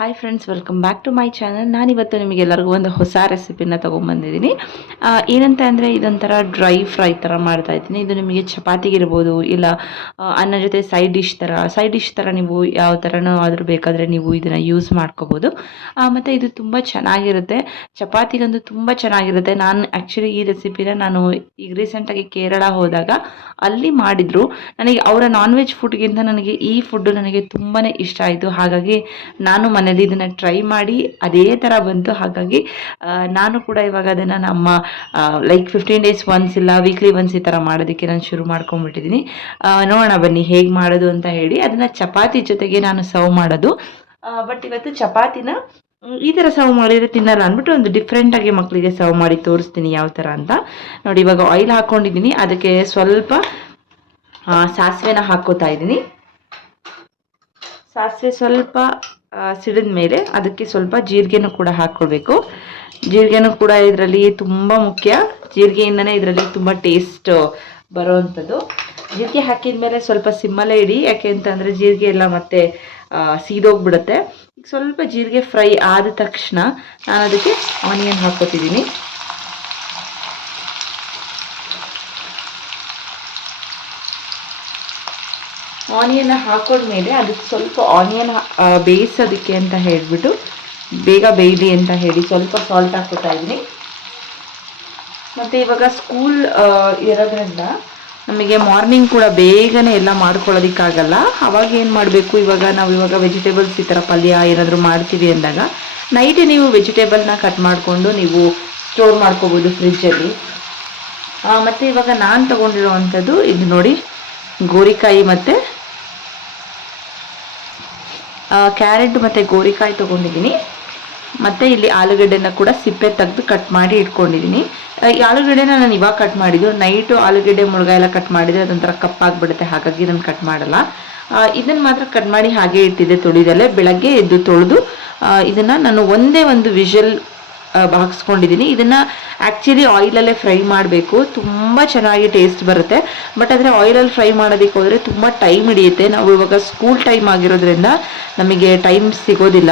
Hi friends, welcome back to my channel. ನಾನಿವತ್ತು ನಿಮಗೆಲ್ಲರಿಗೂ ಒಂದು ಹೊಸ ರೆಸಿಪಿನ ತೊಗೊಂಬಂದಿದ್ದೀನಿ. ಏನಂತ ಅಂದರೆ ಇದೊಂಥರ ಡ್ರೈ ಫ್ರೈ ಥರ ಮಾಡ್ತಾ ಇದ್ದೀನಿ. ಇದು ನಿಮಗೆ ಚಪಾತಿಗಿರ್ಬೋದು, ಇಲ್ಲ ಅನ್ನ ಜೊತೆ ಸೈಡ್ ಡಿಶ್ ಥರ ನೀವು ಯಾವ ಥರನೂ ಆದರೂ ಬೇಕಾದರೆ ನೀವು ಇದನ್ನು ಯೂಸ್ ಮಾಡ್ಕೋಬೋದು. ಮತ್ತು ಇದು ತುಂಬ ಚೆನ್ನಾಗಿರುತ್ತೆ, ಚಪಾತಿಗಂತೂ ತುಂಬ ಚೆನ್ನಾಗಿರುತ್ತೆ. ನಾನು ಆ್ಯಕ್ಚುಲಿ ಈ ರೆಸಿಪಿನ ನಾನು ಈಗ ರೀಸೆಂಟಾಗಿ ಕೇರಳ ಹೋದಾಗ ಅಲ್ಲಿ ಮಾಡಿದರು. ನನಗೆ ಅವರ ನಾನ್ ವೆಜ್ ಫುಡ್ಗಿಂತ ನನಗೆ ಈ ಫುಡ್ಡು ನನಗೆ ತುಂಬಾ ಇಷ್ಟ ಆಯಿತು. ಹಾಗಾಗಿ ನಾನು ಮನೇಲಿ ಇದನ್ನು ಟ್ರೈ ಮಾಡಿ ಅದೇ ಥರ ಬಂತು. ಹಾಗಾಗಿ ನಾನು ಕೂಡ ಇವಾಗ ಅದನ್ನು ನಮ್ಮ ಲೈಕ್ 15 days ಒನ್ಸ್ ಇಲ್ಲ ವೀಕ್ಲಿ ಒನ್ಸ್ ಈ ಥರ ಮಾಡೋದಕ್ಕೆ ನಾನು ಶುರು ಮಾಡ್ಕೊಂಡ್ಬಿಟ್ಟಿದ್ದೀನಿ. ನೋಡೋಣ ಬನ್ನಿ ಹೇಗೆ ಮಾಡೋದು ಅಂತ ಹೇಳಿ. ಅದನ್ನು ಚಪಾತಿ ಜೊತೆಗೆ ನಾನು ಸರ್ವ್ ಮಾಡೋದು. ಬಟ್ ಇವತ್ತು ಚಪಾತಿನ ಈ ಥರ ಸರ್ವ್ ಮಾಡಿದರೆ ತಿನ್ನಲ್ಲ ಅಂದ್ಬಿಟ್ಟು ಒಂದು ಡಿಫ್ರೆಂಟಾಗಿ ಮಕ್ಕಳಿಗೆ ಸರ್ವ್ ಮಾಡಿ ತೋರಿಸ್ತೀನಿ ಯಾವ ಥರ ಅಂತ. ನೋಡಿ, ಇವಾಗ ಆಯಿಲ್ ಹಾಕ್ಕೊಂಡಿದ್ದೀನಿ, ಅದಕ್ಕೆ ಸ್ವಲ್ಪ ಸಾಸಿವೆನ ಹಾಕ್ಕೋತಾ ಇದ್ದೀನಿ. ಸಾಸಿವೆ ಸ್ವಲ್ಪ ಸಿಡಿದ ಮೇಲೆ ಅದಕ್ಕೆ ಸ್ವಲ್ಪ ಜೀರಿಗೆನೂ ಕೂಡ ಹಾಕ್ಕೊಳ್ಬೇಕು. ಜೀರಿಗೆನೂ ಕೂಡ ಇದರಲ್ಲಿ ತುಂಬ ಮುಖ್ಯ. ಜೀರಿಗೆಯಿಂದನೇ ಇದರಲ್ಲಿ ತುಂಬ ಟೇಸ್ಟ್ ಬರೋವಂಥದ್ದು. ಜೀರಿಗೆ ಹಾಕಿದ ಮೇಲೆ ಸ್ವಲ್ಪ ಸಿಮ್ಮಲ್ಲೇ ಇಡಿ, ಯಾಕೆ ಅಂತಂದರೆ ಜೀರಿಗೆ ಎಲ್ಲ ಮತ್ತೆ ಸೀದೋಗ್ಬಿಡುತ್ತೆ. ಈಗ ಸ್ವಲ್ಪ ಜೀರಿಗೆ ಫ್ರೈ ಆದ ತಕ್ಷಣ ನಾನು ಅದಕ್ಕೆ ಆನಿಯನ್ ಹಾಕ್ಕೊತಿದ್ದೀನಿ. ಆನಿಯನ್ ಹಾಕೊಂಡ್ಮೇಲೆ ಅದಕ್ಕೆ ಸ್ವಲ್ಪ ಆನಿಯನ್ ಬೇಯಿಸೋದಕ್ಕೆ ಅಂತ ಹೇಳಿಬಿಟ್ಟು ಬೇಗ ಬೇಯಲಿ ಅಂತ ಹೇಳಿ ಸ್ವಲ್ಪ ಸಾಲ್ಟ್ ಹಾಕ್ಕೊತಾ ಇದ್ದೀನಿ. ಮತ್ತು ಇವಾಗ ಸ್ಕೂಲ್ ಇರೋದ್ರಿಂದ ನಮಗೆ ಮಾರ್ನಿಂಗ್ ಕೂಡ ಬೇಗನೆ ಎಲ್ಲ ಮಾಡ್ಕೊಳ್ಳೋದಕ್ಕಾಗಲ್ಲ. ಅವಾಗ ಏನು ಮಾಡಬೇಕು, ಇವಾಗ ವೆಜಿಟೇಬಲ್ಸ್ ಈ ಥರ ಪಲ್ಯ ಏನಾದರೂ ಮಾಡ್ತೀವಿ ಅಂದಾಗ ನೈಟೇ ನೀವು ವೆಜಿಟೇಬಲ್ನ ಕಟ್ ಮಾಡಿಕೊಂಡು ನೀವು ಸ್ಟೋರ್ ಮಾಡ್ಕೋಬೋದು ಫ್ರಿಜ್ಜಲ್ಲಿ. ಮತ್ತು ಇವಾಗ ನಾನು ತೊಗೊಂಡಿರೋವಂಥದ್ದು ಇದು ನೋಡಿ, ಗೋರಿಕಾಯಿ ಮತ್ತು ಕ್ಯಾರೆಟ್ ಮತ್ತು ಗೋರಿಕಾಯಿ ತೊಗೊಂಡಿದ್ದೀನಿ. ಮತ್ತು ಇಲ್ಲಿ ಆಲೂಗಡ್ಡೆನ ಕೂಡ ಸಿಪ್ಪೆ ತೆಗೆದು ಕಟ್ ಮಾಡಿ ಇಟ್ಕೊಂಡಿದ್ದೀನಿ. ಈ ಆಲೂಗಡ್ಡೆನ ನಾನು ಇವಾಗ ಕಟ್ ಮಾಡಿದ್ದು. ನೈಟು ಆಲೂಗಡ್ಡೆ ಮುಳುಗಾಯಿ ಎಲ್ಲ ಕಟ್ ಮಾಡಿದರೆ ಅದೊಂಥರ ಕಪ್ಪಾಗಿಬಿಡುತ್ತೆ, ಹಾಗಾಗಿ ನಾನು ಕಟ್ ಮಾಡಲ್ಲ. ಇದನ್ನು ಮಾತ್ರ ಕಟ್ ಮಾಡಿ ಹಾಗೆ ಇಟ್ಟಿದ್ದೆ ತೊಳಿದಲ್ಲೇ. ಬೆಳಗ್ಗೆ ಎದ್ದು ತೊಳೆದು ಇದನ್ನು ನಾನು ಒಂದೇ ಒಂದು ವಿಷಲ್ ಹಾಕ್ಸ್ಕೊಂಡಿದ್ದೀನಿ. ಇದನ್ನು ಆ್ಯಕ್ಚುಲಿ ಆಯಿಲಲ್ಲೇ ಫ್ರೈ ಮಾಡಬೇಕು, ತುಂಬ ಚೆನ್ನಾಗಿ ಟೇಸ್ಟ್ ಬರುತ್ತೆ. ಬಟ್ ಆದರೆ ಆಯಿಲಲ್ಲಿ ಫ್ರೈ ಮಾಡೋದಕ್ಕೆ ಹೋದರೆ ತುಂಬ ಟೈಮ್ ಹಿಡಿಯುತ್ತೆ. ನಾವು ಇವಾಗ ಸ್ಕೂಲ್ ಟೈಮ್ ಆಗಿರೋದ್ರಿಂದ ನಮಗೆ ಟೈಮ್ ಸಿಗೋದಿಲ್ಲ,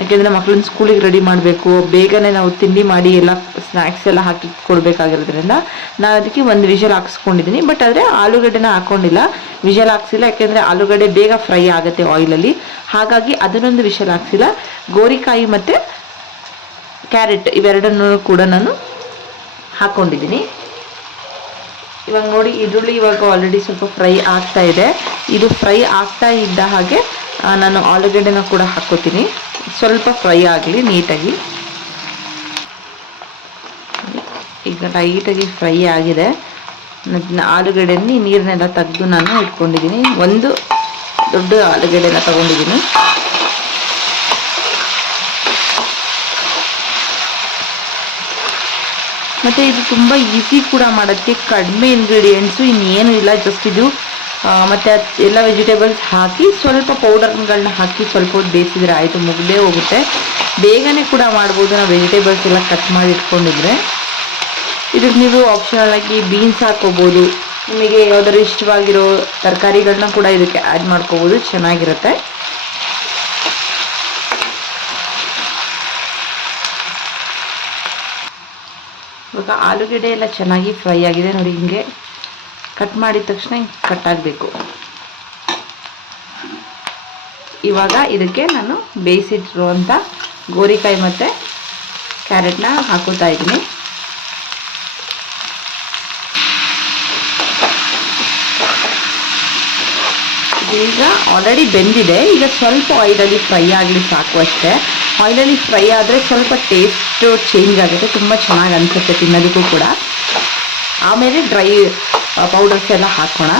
ಯಾಕೆಂದರೆ ಮಕ್ಕಳನ್ನ ಸ್ಕೂಲಿಗೆ ರೆಡಿ ಮಾಡಬೇಕು, ಬೇಗನೆ ನಾವು ತಿಂಡಿ ಮಾಡಿ ಎಲ್ಲ ಸ್ನ್ಯಾಕ್ಸ್ ಎಲ್ಲ ಹಾಕಿ ಕೊಡಬೇಕಾಗಿರೋದ್ರಿಂದ ನಾನು ಅದಕ್ಕೆ ಒಂದು ವಿಷಲ್ ಹಾಕ್ಸ್ಕೊಂಡಿದ್ದೀನಿ. ಬಟ್ ಆದರೆ ಆಲೂಗಡ್ಡೆನ ಹಾಕ್ಕೊಂಡಿಲ್ಲ, ವಿಷಲ್ ಹಾಕ್ಸಿಲ್ಲ, ಯಾಕೆಂದರೆ ಆಲೂಗಡ್ಡೆ ಬೇಗ ಫ್ರೈ ಆಗುತ್ತೆ ಆಯಿಲಲ್ಲಿ, ಹಾಗಾಗಿ ಅದನ್ನೊಂದು ವಿಷಲ್ ಹಾಕ್ಸಿಲ್ಲ. ಗೋರಿಕಾಯಿ ಮತ್ತು ಕ್ಯಾರೆಟ್ ಇವೆರಡನ್ನೂ ಕೂಡ ನಾನು ಹಾಕ್ಕೊಂಡಿದ್ದೀನಿ. ಇವಾಗ ನೋಡಿ, ಈರುಳ್ಳಿ ಇವಾಗ ಆಲ್ರೆಡಿ ಸ್ವಲ್ಪ ಫ್ರೈ ಆಗ್ತಾ ಇದೆ. ಇದು ಫ್ರೈ ಆಗ್ತಾ ಇದ್ದ ಹಾಗೆ ನಾನು ಆಲೂಗಡ್ಡೆನ ಕೂಡ ಹಾಕ್ಕೋತೀನಿ. ಸ್ವಲ್ಪ ಫ್ರೈ ಆಗಲಿ ನೀಟಾಗಿ. ಈಗ ಟೈಟಾಗಿ ಫ್ರೈ ಆಗಿದೆ. ಆಲೂಗಡ್ಡೆని ನೀರನ್ನೆಲ್ಲ ತೆಗೆದು ನಾನು ಇಟ್ಕೊಂಡಿದ್ದೀನಿ. ಒಂದು ದೊಡ್ಡ ಆಲೂಗಡ್ಡೆನ ತಗೊಂಡಿದ್ದೀನಿ. ಮತ್ತು ಇದು ತುಂಬ ಈಸಿ ಕೂಡ ಮಾಡೋಕ್ಕೆ, ಕಡಿಮೆ ಇಂಗ್ರೀಡಿಯೆಂಟ್ಸು, ಇನ್ನೇನು ಇಲ್ಲ. ಜಸ್ಟ್ ಇದು ಮತ್ತು ಎಲ್ಲ ವೆಜಿಟೇಬಲ್ಸ್ ಹಾಕಿ ಸ್ವಲ್ಪ ಪೌಡರ್ಗಳನ್ನ ಹಾಕಿ ಸ್ವಲ್ಪ ಹೊತ್ತು ಬೇಯಿಸಿದ್ರೆ ಆಯಿತು, ಮುಗ್ದೇ ಹೋಗುತ್ತೆ. ಬೇಗನೆ ಕೂಡ ಮಾಡ್ಬೋದು ನಾವು ವೆಜಿಟೇಬಲ್ಸ್ ಎಲ್ಲ ಕಟ್ ಮಾಡಿ ಇಟ್ಕೊಂಡಿದ್ರೆ. ಇದಕ್ಕೆ ನೀವು ಆಪ್ಷನಲ್ ಆಗಿ ಬೀನ್ಸ್ ಹಾಕ್ಕೋಬೋದು, ನಿಮಗೆ ಯಾವುದಾದ್ರು ಇಷ್ಟವಾಗಿರೋ ತರಕಾರಿಗಳನ್ನ ಕೂಡ ಇದಕ್ಕೆ ಆ್ಯಡ್ ಮಾಡ್ಕೋಬೋದು, ಚೆನ್ನಾಗಿರುತ್ತೆ. ಇವಾಗ ಆಲೂಗಡ್ಡೆ ಎಲ್ಲ ಚೆನ್ನಾಗಿ ಫ್ರೈ ಆಗಿದೆ ನೋಡಿ. ಹಿಂಗೆ ಕಟ್ ಮಾಡಿದ ತಕ್ಷಣ ಹಿಂಗೆ ಕಟ್ ಆಗಬೇಕು. ಇವಾಗ ಇದಕ್ಕೆ ನಾನು ಬೇಯಿಸಿಟ್ಟಿರುವಂಥ ಗೋರಿಕಾಯಿ ಮತ್ತು ಕ್ಯಾರೆಟ್ನ ಹಾಕೋತಾ ಇದ್ದೀನಿ. ಈಗ ಆಲ್ರೆಡಿ ಬೆಂದಿದೆ. ಈಗ ಸ್ವಲ್ಪ ಆಯಿಲಲ್ಲಿ ಫ್ರೈ ಆಗಲಿ ಸಾಕು ಅಷ್ಟೇ. ಆಯಿಲಲ್ಲಿ ಫ್ರೈ ಆದರೆ ಸ್ವಲ್ಪ ಟೇಸ್ಟು ಚೇಂಜ್ ಆಗುತ್ತೆ, ತುಂಬ ಚೆನ್ನಾಗಿ ಅನಿಸುತ್ತೆ ತಿನ್ನೋದಕ್ಕೂ ಕೂಡ. ಆಮೇಲೆ ಡ್ರೈ ಪೌಡರ್ಸ್ ಎಲ್ಲ ಹಾಕೋಣ.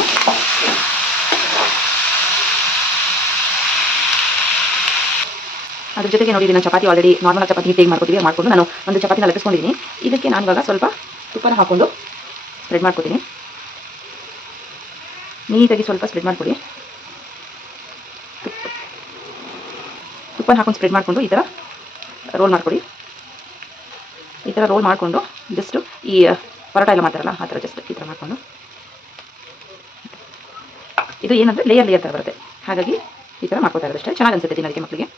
ಅದ್ರ ಜೊತೆಗೆ ನೋಡಿ, ನಾನು ಚಪಾತಿ ಆಲ್ರೆಡಿ ನಾರ್ಮಲ್ ಚಪಾತಿ ಹೇಗೆ ಮಾಡ್ಕೊಂಡು ನಾನು ಒಂದು ಚಪಾತಿನ ಲಟ್ಟಿಸ್ಕೊಂಡಿದ್ದೀನಿ. ಇದಕ್ಕೆ ನಾನು ಇವಾಗ ಸ್ವಲ್ಪ ತುಪ್ಪನ ಹಾಕ್ಕೊಂಡು ಸ್ಪ್ರೆಡ್ ಮಾಡ್ಕೊತೀನಿ. ನೀಟಾಗಿ ಸ್ವಲ್ಪ ಸ್ಪ್ರೆಡ್ ಮಾಡಿಕೊಡಿ. ತುಪ್ಪನ ಹಾಕೊಂಡು ಸ್ಪ್ರೆಡ್ ಮಾಡಿಕೊಂಡು ಈ ಥರ ರೋಲ್ ಮಾಡಿಕೊಡಿ. ಈ ಥರ ರೋಲ್ ಮಾಡಿಕೊಂಡು ಜಸ್ಟು ಈ ಪರೋಟ ಎಲ್ಲ ಮಾಡ್ತಾರಲ್ಲ ಆ ಥರ ಜಸ್ಟ್ ಈ ಥರ ಮಾಡಿಕೊಂಡು, ಇದು ಏನಂದರೆ ಲೇಯರ್ ಥರ ಬರುತ್ತೆ, ಹಾಗಾಗಿ ಈ ಥರ ಮಾಡ್ಕೊತಾ ಇರೋದಷ್ಟೇ. ಚೆನ್ನಾಗಿ ಅನಿಸುತ್ತೆ ತಿನ್ನೋದಕ್ಕೆ ಮಕ್ಕಳಿಗೆ.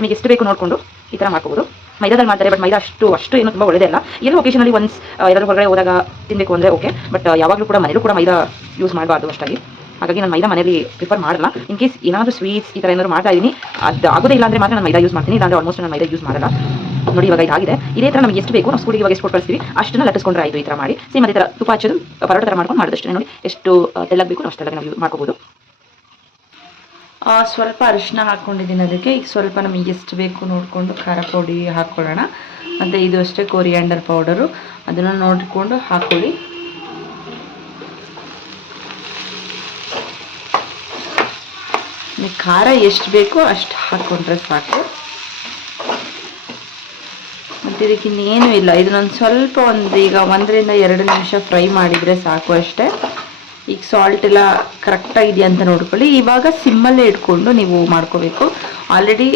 ನಿಮಗೆ ಎಷ್ಟು ಬೇಕು ನೋಡಿಕೊಂಡು ಈ ಥರ ಮಾಡ್ಕೋಬೋದು. ಮೈದಾದಲ್ಲಿ ಮಾಡ್ತಾರೆ, ಬಟ್ ಮೈದಾ ಅಷ್ಟು ಏನು ತುಂಬ ಒಳ್ಳೆಯದೇ ಅಲ್ಲ. ಎಲ್ಲೋ ಒಕೇಶನಲ್ಲಿ ಒನ್ಸ್ ಯಾರಾದರೂ ಹೊರಗಡೆ ಹೋದಾಗ ತಿನ್ನಬೇಕು ಅಂದರೆ ಓಕೆ, ಬಟ್ ಯಾವಾಗಲೂ ಕೂಡ ಮನೇಲೂ ಕೂಡ ಮೈದಾ ಯೂಸ್ ಮಾಡಬಾರ್ದು ಅಷ್ಟಾಗಿ. ಹಾಗಾಗಿ ನಾನು ಮೈದಾ ಮನೇಲಿ ಪ್ರಿಫರ್ ಮಾಡಲ್ಲ. ಇನ್ ಕೇಸ್ ಏನಾದರೂ ಸ್ವೀಟ್ಸ್ ಈ ಥರ ಏನಾದರೂ ಮಾಡ್ತಾ ಇದ್ದೀನಿ, ಅದು ಆಗೋದೇ ಇಲ್ಲ ಅಂದರೆ ಮಾತ್ರ ನಾನು ಮೈದಾ ಯೂಸ್ ಮಾಡ್ತೀನಿ, ಇಲ್ಲಾಂದರೆ ಆಲ್ಮೋಸ್ಟ್ ನಾನು ಮೈದಾ ಯೂಸ್ ಮಾಡಲ್ಲ. ನೋಡಿ ಇವಾಗ ಇದಾಗಿದೆ. ಇದೇ ಥರ ನಮಗೆ ಎಷ್ಟು ಬೇಕು ನಾವು ಸ್ಕೂಲಿಗೆ ಇವಾಗ ಎಷ್ಟು ಕೊಟ್ಟು ಕಳಿಸ್ತೀವಿ ಅಷ್ಟನ್ನು ಲಟ್ಟಿಸ್ಕೊಂಡ್ರೆ ಆಯಿತು. ಈ ಥರ ಮಾಡಿ ಸೇಮ್ ಅದೇ ಥರ ತುಪ್ಪ ಹಚ್ಚೋದು ಪರೋಟ ಥರ ಮಾಡ್ಕೊಂಡು ಮಾಡೋದಷ್ಟೇ. ನೋಡಿ ಎಷ್ಟು ತೆಳ್ಳಗೆ ಬೇಕು ಅಷ್ಟೆಲ್ಲ ನಾವು ಮಾಡ್ಕೋಬೋದು. ಸ್ವಲ್ಪ ಅರಿಶಿನ ಹಾಕ್ಕೊಂಡಿದ್ದೀನಿ ಅದಕ್ಕೆ. ಈಗ ಸ್ವಲ್ಪ ನಮಗೆ ಎಷ್ಟು ಬೇಕು ನೋಡಿಕೊಂಡು ಖಾರ ಪುಡಿ ಹಾಕ್ಕೊಳ್ಳೋಣ. ಮತ್ತು ಇದು ಅಷ್ಟೇ ಕೊರಿಯಾಂಡರ್ ಪೌಡರು, ಅದನ್ನು ನೋಡಿಕೊಂಡು ಹಾಕ್ಕೊಳ್ಳಿ. ಖಾರ ಎಷ್ಟು ಬೇಕೋ ಅಷ್ಟು ಹಾಕ್ಕೊಂಡ್ರೆ ಸಾಕು. ಮತ್ತು ಇದಕ್ಕೆ ಇನ್ನೇನು ಇಲ್ಲ, ಇದನ್ನೊಂದು ಸ್ವಲ್ಪ ಈಗ 1 ರಿಂದ 2 ನಿಮಿಷ ಫ್ರೈ ಮಾಡಿದರೆ ಸಾಕು ಅಷ್ಟೇ. ಈಗ ಸಾಲ್ಟ್ ಎಲ್ಲ ಕರೆಕ್ಟಾಗಿದೆಯಾ ಅಂತ ನೋಡ್ಕೊಳ್ಳಿ. ಇವಾಗ ಸಿಮ್ಮಲ್ಲೇ ಇಟ್ಕೊಂಡು ನೀವು ಮಾಡ್ಕೋಬೇಕು. ಆಲ್ರೆಡಿ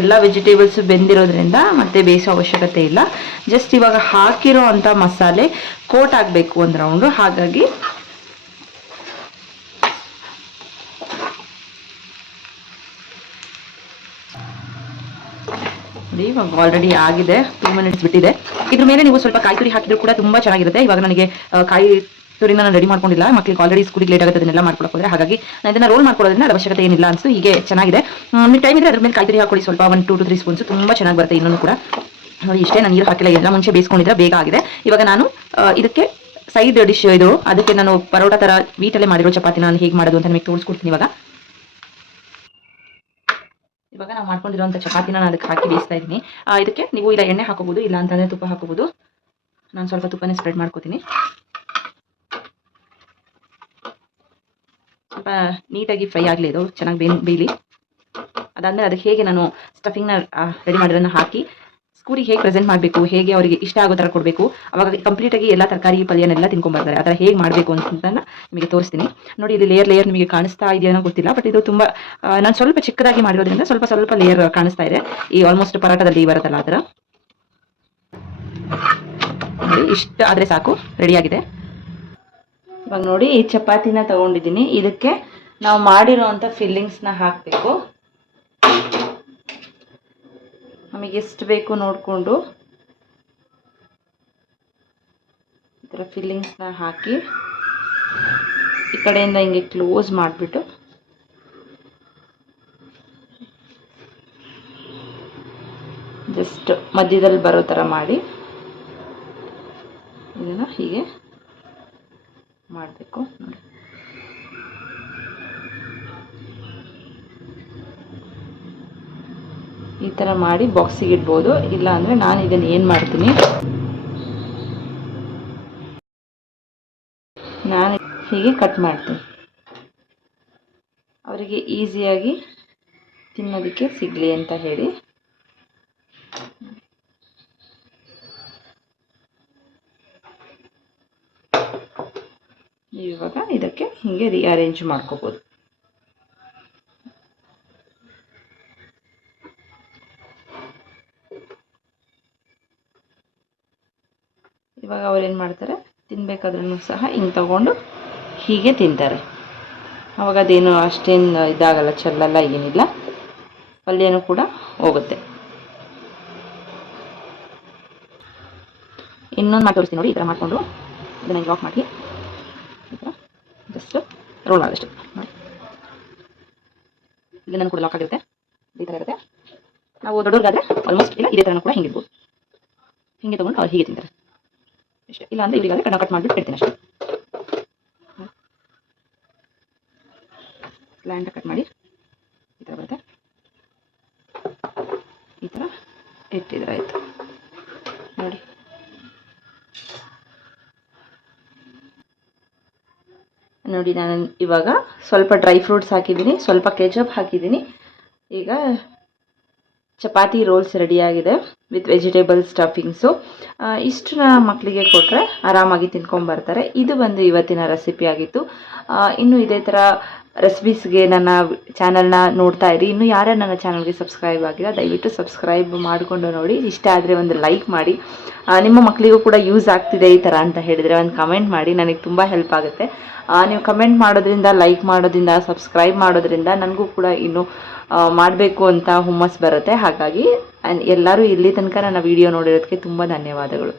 ಎಲ್ಲ ವೆಜಿಟೇಬಲ್ಸು ಬೆಂದಿರೋದ್ರಿಂದ ಮತ್ತೆ ಬೇಯಿಸೋ ಅವಶ್ಯಕತೆ ಇಲ್ಲ. ಜಸ್ಟ್ ಇವಾಗ ಹಾಕಿರೋ ಅಂಥ ಮಸಾಲೆ ಕೋಟ್ ಆಗಬೇಕು ಒಂದು ರೌಂಡು. ಹಾಗಾಗಿ ಇವಾಗ ಆಲ್ರೆಡಿ ಆಗಿದೆ, 2 ಮಿನಿಟ್ಸ್ ಬಿಟ್ಟಿದೆ. ಇದ್ರ ಮೇಲೆ ನೀವು ಸ್ವಲ್ಪ ಕಾಯಿ ತುರಿ ಹಾಕಿದ್ರು ಕೂಡ ತುಂಬ ಚೆನ್ನಾಗಿರುತ್ತೆ. ಇವಾಗ ನನಗೆ ಕಾಯಿ ತುರಿನ ನಾನು ರೆಡಿ ಮಾಡ್ಕೊಂಡಿಲ್ಲ, ಮಕ್ಕಳಿಗೆ ಆಲ್ರೆಡಿ ಸ್ಕೂಲಿಗೆ ಲೇಟ್ ಆಗುತ್ತೆ ಅದನ್ನೆಲ್ಲ ಮಾಡ್ಕೊಳಕ್ಕೆ ಹೋದರೆ. ಹಾಗಾಗಿ ನಾನು ಇದನ್ನು ರೋಲ್ ಮಾಡ್ಕೊಳ್ಳೋದ್ರಿಂದ ಅದು ಅವಶ್ಯಕತೆ ಏನಿಲ್ಲ ಅನಿಸ್ತು. ಹೀಗೆ ಚೆನ್ನಾಗಿದೆ. ನೀವು ಟೈಮ್ ಇದ್ದರೆ ಅದ್ರ ಮೇಲೆ ಕಾಯಿ ತುರಿ ಹಾಕೊಳ್ಳಿ ಸ್ವಲ್ಪ, 1 2 to 3 ಸ್ಪೂನ್ಸು, ತುಂಬ ಚೆನ್ನಾಗಿ ಬರುತ್ತೆ. ಇನ್ನೂ ಕೂಡ ನೋಡಿ ಇಷ್ಟೇ, ನಾನು ನೀರು ಹಾಕಿಲ್ಲ, ಎಲ್ಲ ಮುಂಚೆ ಬೇಯಿಸ್ಕೊಂಡಿದ್ರೆ ಬೇಗ ಆಗಿದೆ. ಇವಾಗ ನಾನು ಇದಕ್ಕೆ ಸೈಡ್ ಡಿಶ್ ಇದು, ಅದಕ್ಕೆ ನಾನು ಪರೋಟ ಥರ ವೀಟಲ್ಲೇ ಮಾಡಿರೋ ಚಪಾತಿ ನಾನು ಹೇಗೆ ಮಾಡೋದು ಅಂತ ನಿಮಗೆ ತೋರಿಸ್ಕೊಡ್ತೀನಿ. ಇವಾಗ ನಾವು ಮಾಡ್ಕೊಂಡಿರೋಂಥ ಚಪಾತಿನ ನಾನು ಅದಕ್ಕೆ ಹಾಕಿ ಬೇಯಿಸ್ತಾ ಇದ್ದೀನಿ. ಇದಕ್ಕೆ ನೀವು ಇಲ್ಲ ಎಣ್ಣೆ ಹಾಕೋಬೋದು, ಇಲ್ಲ ಅಂತಂದರೆ ತುಪ್ಪ ಹಾಕೋಬೋದು. ನಾನು ಸ್ವಲ್ಪ ತುಪ್ಪನೇ ಸ್ಪ್ರೆಡ್ ಮಾಡ್ಕೋತೀನಿ. ಸ್ವಲ್ಪ ನೀಟಾಗಿ ಫ್ರೈ ಆಗಲಿ, ಇದು ಚೆನ್ನಾಗಿ ಬೇಯಲಿ. ಅದಾದಮೇಲೆ ಅದಕ್ಕೆ ಹೇಗೆ ನಾನು ಸ್ಟಫಿಂಗ್ನ ರೆಡಿ ಮಾಡಿರೋದನ್ನು ಹಾಕಿ ಸ್ಕೂಲಿಗೆ ಹೇಗೆ ಪ್ರೆಸೆಂಟ್ ಮಾಡಬೇಕು, ಹೇಗೆ ಅವರಿಗೆ ಇಷ್ಟ ಆಗೋ ಥರ ಕೊಡಬೇಕು, ಅವಾಗ ಕಂಪ್ಲೀಟಾಗಿ ಎಲ್ಲ ತರಕಾರಿ ಪಲ್ಯನೆಲ್ಲ ತಿನ್ಕೊಂಬರ್ತಾರೆ. ಆ ಥರ ಹೇಗೆ ಮಾಡಬೇಕು ಅಂತ ನಿಮಗೆ ತೋರಿಸ್ತೀನಿ. ನೋಡಿ ಇಲ್ಲಿ ಲೇಯರ್ ನಿಮಗೆ ಕಾಣಿಸ್ತಾ ಇದೆಯೋ ಗೊತ್ತಿಲ್ಲ, ಬಟ್ ಇದು ತುಂಬ ನಾನು ಸ್ವಲ್ಪ ಚಿಕ್ಕದಾಗಿ ಮಾಡಿರೋದ್ರಿಂದ ಸ್ವಲ್ಪ ಲೇಯರ್ ಕಾಣಿಸ್ತಾ ಇದೆ. ಈ ಆಲ್ಮೋಸ್ಟ್ ಪರಾಟದಲ್ಲಿ ಬರುತ್ತಲ್ಲ ಆ ಥರ. ನೋಡಿ ಇಷ್ಟ ಆದರೆ ಸಾಕು, ರೆಡಿಯಾಗಿದೆ. ಇವಾಗ ನೋಡಿ ಈ ಚಪಾತಿನ ತಗೊಂಡಿದ್ದೀನಿ, ಇದಕ್ಕೆ ನಾವು ಮಾಡಿರೋವಂಥ ಫಿಲ್ಲಿಂಗ್ಸ್ನ ಹಾಕಬೇಕು. ನಮಗೆ ಎಷ್ಟು ಬೇಕು ನೋಡಿಕೊಂಡು ಈ ಥರ ಫಿಲ್ಲಿಂಗ್ಸ್ನ ಹಾಕಿ ಈ ಕಡೆಯಿಂದ ಹಿಂಗೆ ಕ್ಲೋಸ್ ಮಾಡಿಬಿಟ್ಟು ಜಸ್ಟ್ ಮಧ್ಯದಲ್ಲಿ ಬರೋ ಥರ ಮಾಡಿ ಇದನ್ನು ಹೀಗೆ ಮಾಡಬೇಕು. ನೋಡಿ ಈ ಥರ ಮಾಡಿ ಬಾಕ್ಸಿಗೆ ಇಡ್ಬೋದು. ಇಲ್ಲ ಅಂದರೆ ನಾನು ಇದನ್ನು ಏನು ಮಾಡ್ತೀನಿ, ನಾನು ಹೀಗೆ ಕಟ್ ಮಾಡ್ತೀನಿ, ಅವರಿಗೆ ಈಸಿಯಾಗಿ ತಿನ್ನೋದಕ್ಕೆ ಸಿಗಲಿ ಅಂತ ಹೇಳಿ. ಇವಾಗ ಇದಕ್ಕೆ ಹೀಗೆ ರೀಅರೇಂಜ್ ಮಾಡ್ಕೋಬೋದು. ಇವಾಗ ಅವ್ರೇನು ಮಾಡ್ತಾರೆ, ತಿನ್ನಬೇಕಾದ್ರೂ ಸಹ ಹಿಂಗೆ ತಗೊಂಡು ಹೀಗೆ ತಿಂತಾರೆ. ಅವಾಗ ಅದೇನು ಅಷ್ಟೇನು ಇದಾಗಲ್ಲ, ಚೆಲ್ಲಲ್ಲ, ಏನಿಲ್ಲ, ಪಲ್ಯನೂ ಕೂಡ ಹೋಗುತ್ತೆ. ಇನ್ನೊಂದು ಮಾಡಿ ತೋರಿಸ್ತೀನಿ ನೋಡಿ. ಈ ಥರ ಮಾಡಿಕೊಂಡು ಇದನ್ನು ಲಾಕ್ ಮಾಡಿ ಈ ಥರ ಜಸ್ಟ್ ರೋಲ್ ಮಾಡೋದಷ್ಟೇ. ನೋಡಿ ಇದನ್ನು ಕೂಡ ಲಾಕ್ ಆಗಿರುತ್ತೆ, ಈ ಥರ ಇರುತ್ತೆ. ನಾವು ದೊಡ್ಡವ್ರಿಗಾದರೆ ಆಲ್ಮೋಸ್ಟ್ ಇಲ್ಲ ಇದೇ ಥರನೂ ಕೂಡ ಹಿಂಗಿರ್ಬೋದು. ಹೀಗೆ ತೊಗೊಂಡು ಅವ್ರು ಹೀಗೆ ತಿಂತಾರೆ ಇಷ್ಟೇ. ಇಲ್ಲ ಅಂದರೆ ಇವರಿಗಾದರೆ ಕಟ್ ಮಾಡಿಬಿಟ್ಟು ಇಡ್ತೀನಿ ಅಷ್ಟೇ. ಸ್ಲ್ಯಾಂಟ್ ಕಟ್ ಮಾಡಿ ಈ ಥರ ಬರುತ್ತೆ, ಈ ಥರ ಇಟ್ಟಿದ್ರೆ ಆಯಿತು. ನೋಡಿ ನೋಡಿ ನಾನು ಇವಾಗ ಸ್ವಲ್ಪ ಡ್ರೈ ಫ್ರೂಟ್ಸ್ ಹಾಕಿದ್ದೀನಿ, ಸ್ವಲ್ಪ ಕೆಚಪ್ ಹಾಕಿದ್ದೀನಿ. ಈಗ ಚಪಾತಿ ರೋಲ್ಸ್ ರೆಡಿಯಾಗಿದೆ ವಿತ್ ವೆಜಿಟೇಬಲ್ ಸ್ಟಫಿಂಗ್ಸು. ಇಷ್ಟನ್ನ ಮಕ್ಕಳಿಗೆ ಕೊಟ್ಟರೆ ಆರಾಮಾಗಿ ತಿನ್ಕೊಂಬರ್ತಾರೆ. ಇದು ಬಂದು ಇವತ್ತಿನ ರೆಸಿಪಿ ಆಗಿತ್ತು. ಇನ್ನು ಇದೇ ಥರ ರೆಸಿಪೀಸ್ಗೆ ನನ್ನ ಚಾನಲ್ನ ನೋಡ್ತಾ ಇರಿ. ಇನ್ನೂ ಯಾರ್ಯಾರು ನನ್ನ ಚಾನಲ್ಗೆ ಸಬ್ಸ್ಕ್ರೈಬ್ ಆಗಿಲ್ಲ ದಯವಿಟ್ಟು ಸಬ್ಸ್ಕ್ರೈಬ್ ಮಾಡಿಕೊಂಡು ನೋಡಿ. ಇಷ್ಟ ಆದರೆ ಒಂದು ಲೈಕ್ ಮಾಡಿ. ನಿಮ್ಮ ಮಕ್ಕಳಿಗೂ ಕೂಡ ಯೂಸ್ ಆಗ್ತಿದೆ ಈ ಥರ ಅಂತ ಹೇಳಿದರೆ ಒಂದು ಕಮೆಂಟ್ ಮಾಡಿ, ನನಗೆ ತುಂಬ ಹೆಲ್ಪ್ ಆಗುತ್ತೆ. ನೀವು ಕಮೆಂಟ್ ಮಾಡೋದ್ರಿಂದ, ಲೈಕ್ ಮಾಡೋದ್ರಿಂದ, ಸಬ್ಸ್ಕ್ರೈಬ್ ಮಾಡೋದ್ರಿಂದ ನನಗೂ ಕೂಡ ಇನ್ನೂ ಮಾಡಬೇಕು ಅಂತ ಹುಮ್ಮಸ್ ಬರುತ್ತೆ. ಹಾಗಾಗಿ ಎಲ್ಲರೂ ಇಲ್ಲಿ ತನಕ ನನ್ನ ವಿಡಿಯೋ ನೋಡಿರೋದಕ್ಕೆ ತುಂಬ ಧನ್ಯವಾದಗಳು.